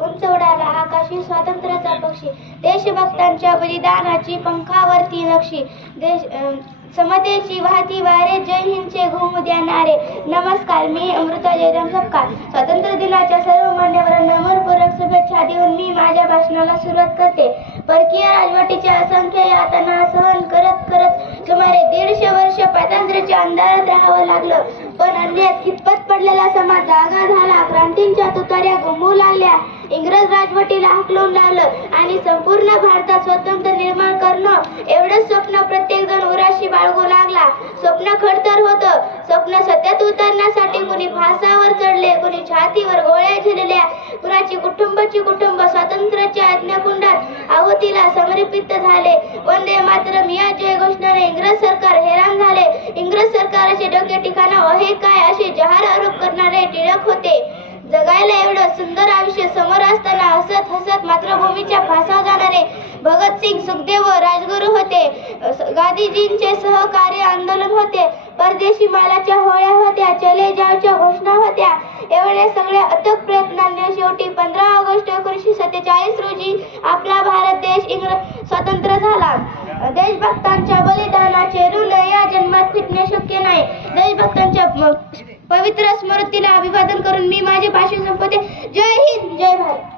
उंच उडाला आकाशी स्वातंत्र्याचा पक्षी. देशभक्तांच्या बलिदानाची पंखावरती नक्षी. देश समतेची वाहती वारे जय हिंदचे घुमू द्या नारे नमस्कार मी अमृता जयराम सपकाळ स्वातंत्र्य दिनाच्या सर्व मान्यवरांना मनपूर्वक शुभेच्छा देऊन मी माझ्या भाषणाला सुरुवात करते. परकीय राजवटीच्या असंख्य यातना सहन करत करत सुमारे दीडशे वर्ष स्वातंत्र्याच्या अंधारात राहावं लागलं. पण अन्यायात कितपत पडलेला समाज जागा झाला. क्रांतींच्या तुतार्या घुमू लागल्या. इंग्रज राजवटीला हकलून लावलं आणि संपूर्ण भारतात स्वतंत्र निर्माण करणं एवढंच स्वप्न प्रत्येक जण उराशी बाळगू लागला. स्वप्न खडतर होतं. स्वप्न सत्यात उतरण्यासाठी कुणी फासावर चढले कुणी छातीवर गोळ्या झेलल्या. कुणाची कुटुंबाची कुटुंब स्वातंत्र्याच्या आज्ञाकुंडात आहुतीला समर्पित झाले. वंदे मातरम या जय घोषणाने इंग्रज सरकार इंग्रज सरकाराचे डोके ठिकाणा हे काय असे जहार आरोप करणारे टिळक होते? जगायला एवढं सुंदर आयुष्य समोर असताना हसत हसत मातृभूमीच्या फासावर जाणारे भगतसिंग सुखदेव राजगुरू होते. गांधीजींचे सहकार्य आंदोलन होते. परदेशी मालाच्या होळ्या होत्या चले जावच्या घोषणा होत्या. एवढ्या सगळ्या अथक प्रयत्नांनी शेवटी पंधरा ऑगस्ट एकोणीसशे सत्तेचाळीस रोजी आपला भारत देश इंग्रज स्वतंत्र झाला. देशभक्तांच्या बलिदानाचे ऋण या जन्मात फिटणे शक्य नाही. देशभक्तांच्या पवित्र स्मृतीला अभिवादन करून मी माझे भाषण संपवते. जय हिंद जय भारत.